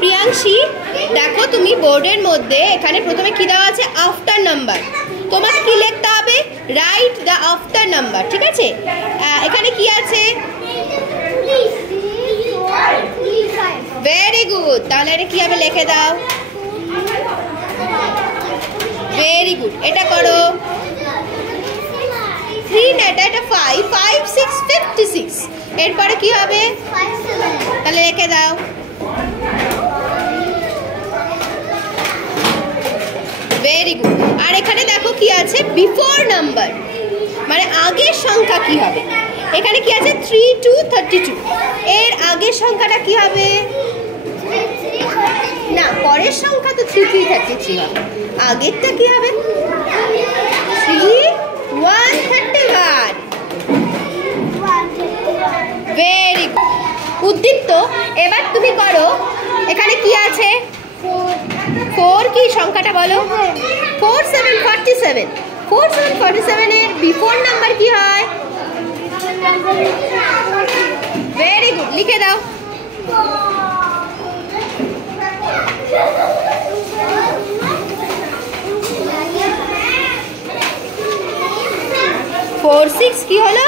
প্রিয়াংশী, দেখো তুমি বোর্ডের মধ্যে এখানে প্রথমে কি দেওয়া আছে? After number. তোমাকে কি লিখতে হবে? Write the after number. ঠিক আছে, এখানে কি আছে? Very good. তাহলে এটা কি হবে? লিখে দাও। Very good. এটা করো। 3 না, এটা 5 5 6 56। এরপরে কি হবে? তাহলে লিখে দাও। Very good. আর এখানে দেখো কি আছে? বিফোর নাম্বার, মানে আগের সংখ্যা কি হবে? এখানে কি আছে? 3 2 32। এর আগের সংখ্যাটা কি হবে? না, পরের সংখ্যা তো 3 3 33 হবে। আগেরটা কি হবে? 3 1 31। Very good. উদ্দীপ্ত, এবার তুমি করো। এখানে কি আছে? 4 কি সংখ্যাটা বলো? 4 7 47। 4 7 47 এর বিফোর নাম্বার কি হয়? ভেরি গুড, লিখে দাও। 4 6 কি হলো?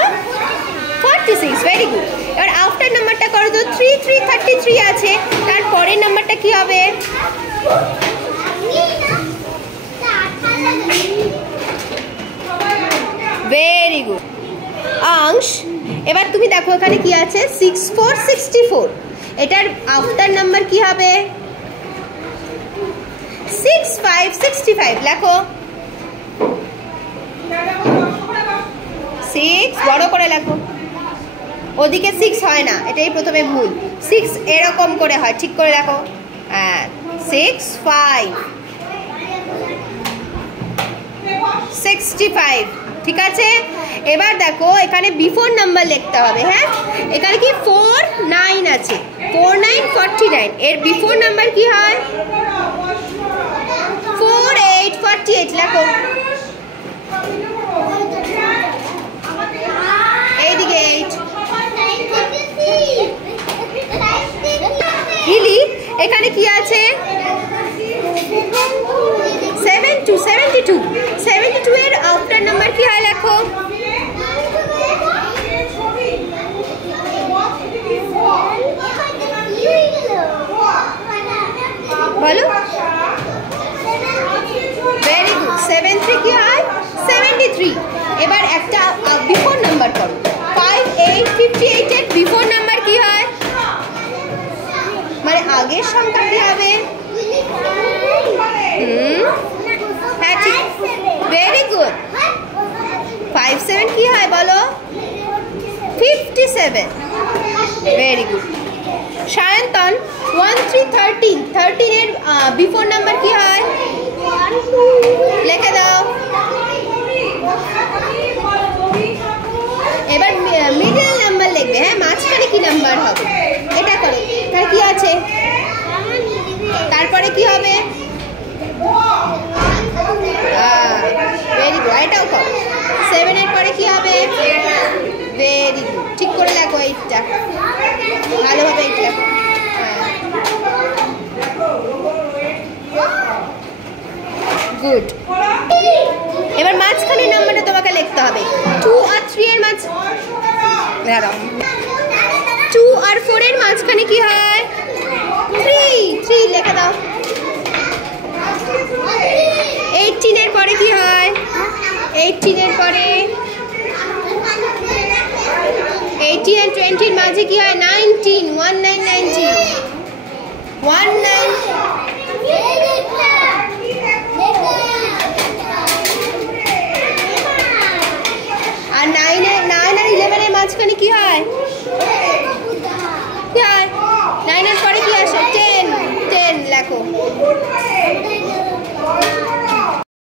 46। Very good. এবার আফটার নাম্বারটা করো তো। 3 3 33 আছে, তার পরের নাম্বারটা কি হবে? Very good. অংশ, এবার তুমি দেখো এখানে কি আছে? 6 4 64। এটার আফটার নাম্বার কি হবে? 6 5 65। লেখো। 6 বড় করে লেখো। ওদিকে 6 হয় না, এটাই প্রথমে ভুল। 6 এরকম করে হয়, ঠিক করে লেখো। হ্যাঁ, 6 5 65। ঠিক আছে, এবার দেখো এখানে বিফোর নাম্বার লিখতে হবে। হ্যাঁ, এখানে কি 4 9 আছে। 4 9 49। এর বিফোর নাম্বার কি হয়? 4 8 48। লেখো। এইদিকে 8। হিলি, এখানে কি আছে? 72 72। 72 এর আফটার নাম্বার কি হয়? লেখো। বলো। Very good. 7 3 কি হয়? 73। এবার একটা বিফোর নাম্বার করো। 5 8 58 এর বিফোর নাম্বার কি হয়? মানে আগের সংখ্যা কি হবে? হ্যাঁ, ঠিক। Very good. 5 7 কি হয় বলো? 57। Very good. সায়ন্তন, 1 3 13। 13 এর বিফোর নাম্বার কি হয়? লিখে দাও। এবার মিডল নাম্বার লিখবে। হ্যাঁ, মাঝখানে কি নাম্বার হবে? এটা করো। তার কি আছে? তারপরে কি হবে? Very good. এটাও করো। 7 এর পরে কি হবে? Very good. ঠিক করে লেখো। 8টা ভালোভাবে 8 লেখো। গুড। এবার মাঝখানে নাম্বারটা তোমাকে লিখতে হবে। 2 আর 3 এর মাঝ 2 আর 4 এর মাঝখানে কি হয়? 3 3 লিখে দাও। 18 এর পরে কি হয়? 18 এর পরে 18 আর 20 এর মাঝে কি হয়? 19 19 19। 19